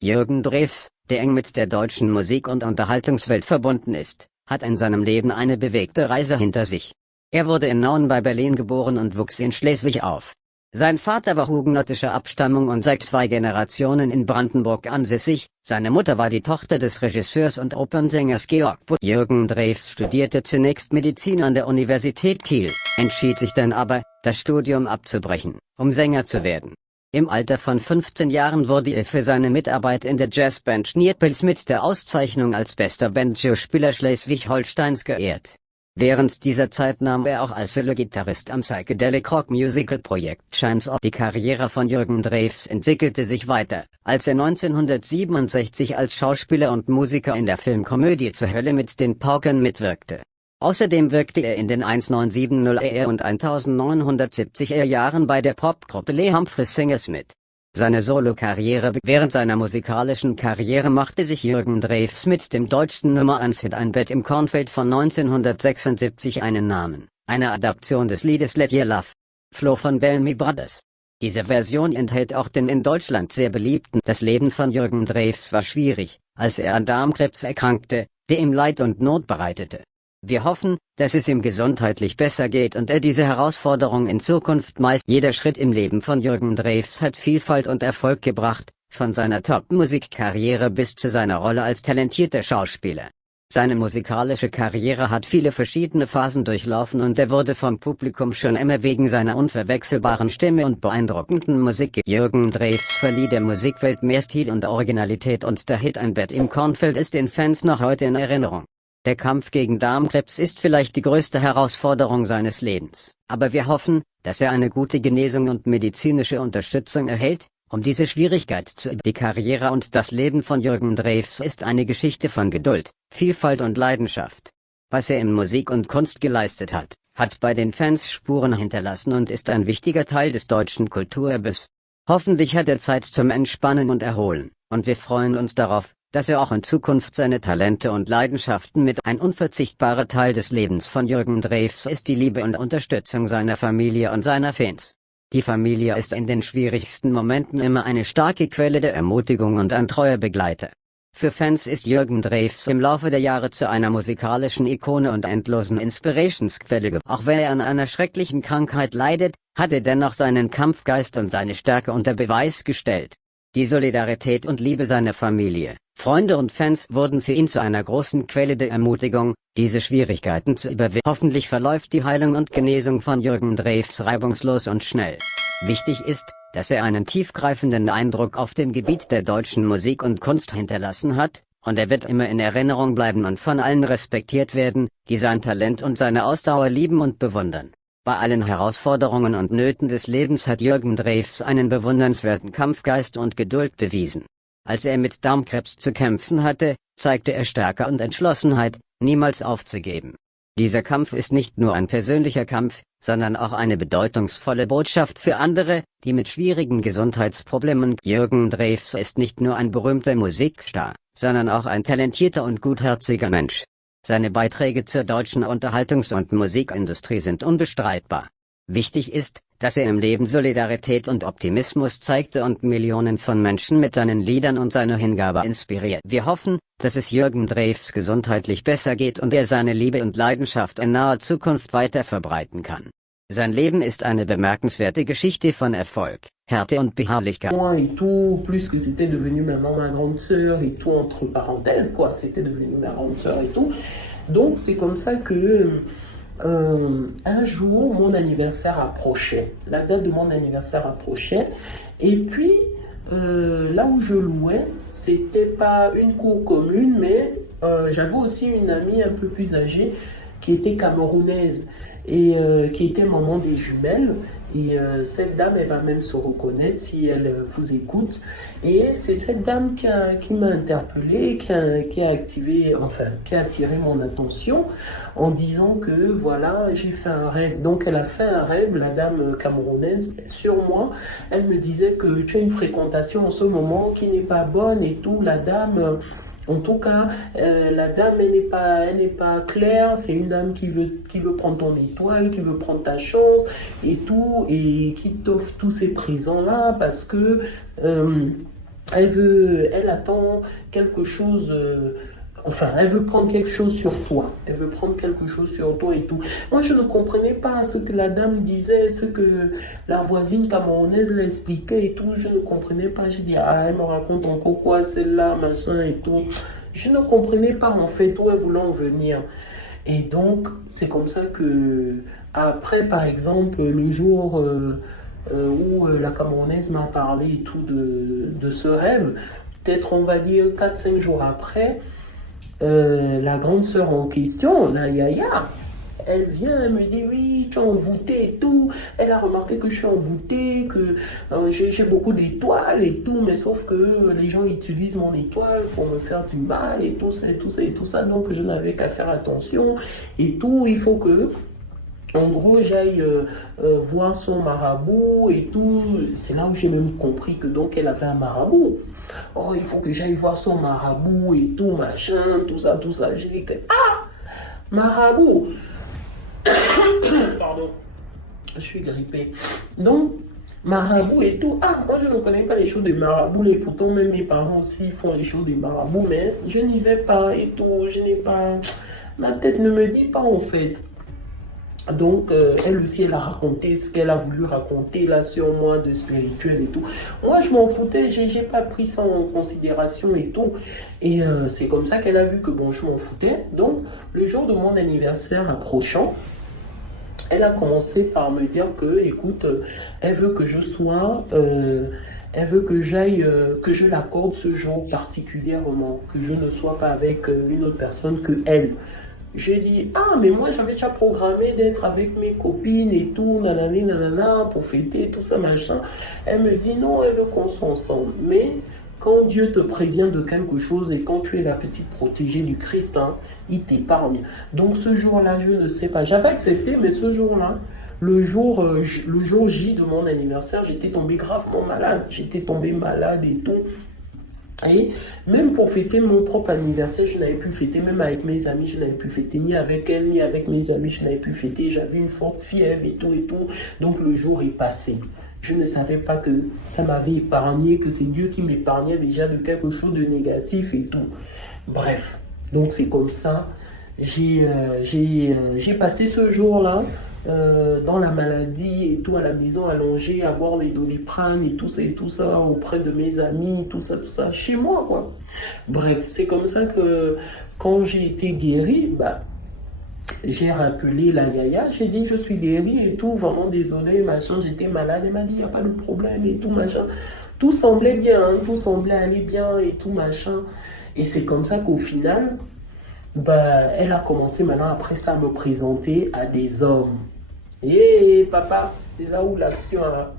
Jürgen Drews, der eng mit der deutschen Musik- und Unterhaltungswelt verbunden ist, hat in seinem Leben eine bewegte Reise hinter sich. Er wurde in Nauen bei Berlin geboren und wuchs in Schleswig auf. Sein Vater war hugenottischer Abstammung und seit 2 Generationen in Brandenburg ansässig, seine Mutter war die Tochter des Regisseurs und Opernsängers Georg Butt. Jürgen Drews studierte zunächst Medizin an der Universität Kiel, entschied sich dann aber, das Studium abzubrechen, um Sänger zu werden. Im Alter von 15 Jahren wurde er für seine Mitarbeit in der Jazzband Schnieerpilz mit der Auszeichnung als bester Banjospieler Schleswig-Holsteins geehrt. Während dieser Zeit nahm er auch als Solo-Gitarrist am Psychedelic-Rock-Musical-Projekt Chimes of. Die Karriere von Jürgen Drews entwickelte sich weiter, als er 1967 als Schauspieler und Musiker in der Filmkomödie Zur Hölle mit den Pauken mitwirkte. Außerdem wirkte er in den 1970er und 1970er Jahren bei der Popgruppe Les Humphreys Singers mit. Seine Solokarriere. Während seiner musikalischen Karriere machte sich Jürgen Drews mit dem deutschen Nummer-1-Hit Ein Bett im Kornfeld von 1976 einen Namen, eine Adaption des Liedes Let Your Love Flow von Bellamy Brothers. Diese Version enthält auch den in Deutschland sehr beliebten Das Leben von Jürgen Drews war schwierig, als er an Darmkrebs erkrankte, der ihm Leid und Not bereitete. Wir hoffen, dass es ihm gesundheitlich besser geht und er diese Herausforderung in Zukunft meistert. Jeder Schritt im Leben von Jürgen Drews hat Vielfalt und Erfolg gebracht, von seiner Top-Musikkarriere bis zu seiner Rolle als talentierter Schauspieler. Seine musikalische Karriere hat viele verschiedene Phasen durchlaufen und er wurde vom Publikum schon immer wegen seiner unverwechselbaren Stimme und beeindruckenden Musik. Jürgen Drews verlieh der Musikwelt mehr Stil und Originalität und der Hit Ein Bett im Kornfeld ist den Fans noch heute in Erinnerung. Der Kampf gegen Darmkrebs ist vielleicht die größte Herausforderung seines Lebens, aber wir hoffen, dass er eine gute Genesung und medizinische Unterstützung erhält, um diese Schwierigkeit zu überwinden. Die Karriere und das Leben von Jürgen Drews ist eine Geschichte von Geduld, Vielfalt und Leidenschaft. Was er in Musik und Kunst geleistet hat, hat bei den Fans Spuren hinterlassen und ist ein wichtiger Teil des deutschen Kulturerbes. Hoffentlich hat er Zeit zum Entspannen und Erholen, und wir freuen uns darauf, dass er auch in Zukunft seine Talente und Leidenschaften mit. Ein unverzichtbarer Teil des Lebens von Jürgen Drews ist die Liebe und Unterstützung seiner Familie und seiner Fans. Die Familie ist in den schwierigsten Momenten immer eine starke Quelle der Ermutigung und ein treuer Begleiter. Für Fans ist Jürgen Drews im Laufe der Jahre zu einer musikalischen Ikone und endlosen Inspirationsquelle geworden. Auch wenn er an einer schrecklichen Krankheit leidet, hat er dennoch seinen Kampfgeist und seine Stärke unter Beweis gestellt. Die Solidarität und Liebe seiner Familie, Freunde und Fans wurden für ihn zu einer großen Quelle der Ermutigung, diese Schwierigkeiten zu überwinden. Hoffentlich verläuft die Heilung und Genesung von Jürgen Drews reibungslos und schnell. Wichtig ist, dass er einen tiefgreifenden Eindruck auf dem Gebiet der deutschen Musik und Kunst hinterlassen hat, und er wird immer in Erinnerung bleiben und von allen respektiert werden, die sein Talent und seine Ausdauer lieben und bewundern. Bei allen Herausforderungen und Nöten des Lebens hat Jürgen Drews einen bewundernswerten Kampfgeist und Geduld bewiesen. Als er mit Darmkrebs zu kämpfen hatte, zeigte er Stärke und Entschlossenheit, niemals aufzugeben. Dieser Kampf ist nicht nur ein persönlicher Kampf, sondern auch eine bedeutungsvolle Botschaft für andere, die mit schwierigen Gesundheitsproblemen. Jürgen Drews ist nicht nur ein berühmter Musikstar, sondern auch ein talentierter und gutherziger Mensch. Seine Beiträge zur deutschen Unterhaltungs- und Musikindustrie sind unbestreitbar. Wichtig ist, dass er im Leben Solidarität und Optimismus zeigte und Millionen von Menschen mit seinen Liedern und seiner Hingabe inspiriert. Wir hoffen, dass es Jürgen Drews gesundheitlich besser geht und er seine Liebe und Leidenschaft in naher Zukunft weiter verbreiten kann. Sein Leben ist eine bemerkenswerte Geschichte von Erfolg, Härte und Beharrlichkeit. Et tout, plus que c'était devenu maintenant ma grande sœur et tout entre parenthèses, quoi, c'était devenu ma grande sœur et tout. Donc c'est comme ça que un jour mon anniversaire approchait, la date de mon anniversaire approchait, et puis là où je louais, c'était pas une cour commune, mais j'avais aussi une amie un peu plus âgée qui était camerounaise et qui était maman des jumelles. Et cette dame, elle va même se reconnaître si elle vous écoute. Et c'est cette dame qui m'a interpellé, qui a activé, enfin, qui a attiré mon attention en disant que voilà, j'ai fait un rêve. Donc elle a fait un rêve, la dame camerounaise, sur moi. Elle me disait que tu as une fréquentation en ce moment qui n'est pas bonne et tout. La dame... En tout cas, la dame, elle n'est pas claire. C'est une dame qui veut prendre ton étoile, qui veut prendre ta chance et tout, et qui t'offre tous ces présents-là parce que elle attend quelque chose, enfin, elle veut prendre quelque chose sur toi. Elle veut prendre quelque chose sur toi et tout. Moi, je ne comprenais pas ce que la dame disait, ce que la voisine camerounaise l'expliquait et tout. Je ne comprenais pas. J'ai dit, ah, elle me raconte encore quoi, celle-là, machin et tout. Je ne comprenais pas en fait où elle voulait en venir. Et donc, c'est comme ça que, après, par exemple, le jour où la Camerounaise m'a parlé et tout de ce rêve, peut-être on va dire 4 5 jours après, la grande sœur en question, la Yaya, elle vient, elle me dit oui, tu es envoûtée et tout. Elle a remarqué que je suis envoûtée, que j'ai beaucoup d'étoiles et tout, mais sauf que les gens utilisent mon étoile pour me faire du mal et tout ça et tout ça et tout ça. Donc je n'avais qu'à faire attention et tout. Il faut que, en gros, j'aille voir son marabout et tout. C'est là où j'ai même compris que donc elle avait un marabout. Oh, il faut que j'aille voir son marabout et tout, machin, tout ça, tout ça. J'ai dit que, ah, marabout. Pardon, je suis grippée. Donc, marabout et tout. Ah, moi je ne connais pas les choses de marabout, et pourtant même mes parents aussi font les choses de marabout, mais je n'y vais pas et tout. Je n'ai pas. Ma tête ne me dit pas en fait. Donc, elle aussi, elle a raconté ce qu'elle a voulu raconter là sur moi de spirituel et tout. Moi, je m'en foutais, j'ai pas pris ça en considération et tout. Et c'est comme ça qu'elle a vu que bon, je m'en foutais. Donc, le jour de mon anniversaire approchant, elle a commencé par me dire que, écoute, elle veut que je sois, elle veut que j'aille, que je l'accorde ce jour particulièrement, que je ne sois pas avec une autre personne que elle. J'ai dit, ah, mais moi j'avais déjà programmé d'être avec mes copines et tout, nanani, nanana, pour fêter, tout ça, machin. Elle me dit, non, elle veut qu'on soit ensemble. Mais quand Dieu te prévient de quelque chose et quand tu es la petite protégée du Christ, hein, il t'épargne. Donc ce jour-là, je ne sais pas. J'avais accepté, mais ce jour-là, le jour J de mon anniversaire, j'étais tombée gravement malade. J'étais tombée malade et tout. Et même pour fêter mon propre anniversaire, je n'avais pu fêter, même avec mes amis, je n'avais pu fêter, ni avec elle, ni avec mes amis, je n'avais pu fêter. J'avais une forte fièvre et tout et tout. Donc le jour est passé. Je ne savais pas que ça m'avait épargné, que c'est Dieu qui m'épargnait déjà de quelque chose de négatif et tout. Bref, donc c'est comme ça. J'ai passé ce jour-là dans la maladie et tout à la maison allongée, à boire les Doliprane et tout ça auprès de mes amis, tout ça, chez moi quoi. Bref, c'est comme ça que quand j'ai été guéri, bah, j'ai rappelé la Yaya, j'ai dit je suis guéri et tout, vraiment désolé, machin, j'étais malade, elle m'a dit il n'y a pas de problème et tout, machin. Tout semblait bien, hein, tout semblait aller bien et tout, machin. Et c'est comme ça qu'au final, bah, elle a commencé maintenant après ça à me présenter à des hommes. Et papa, c'est là où l'action a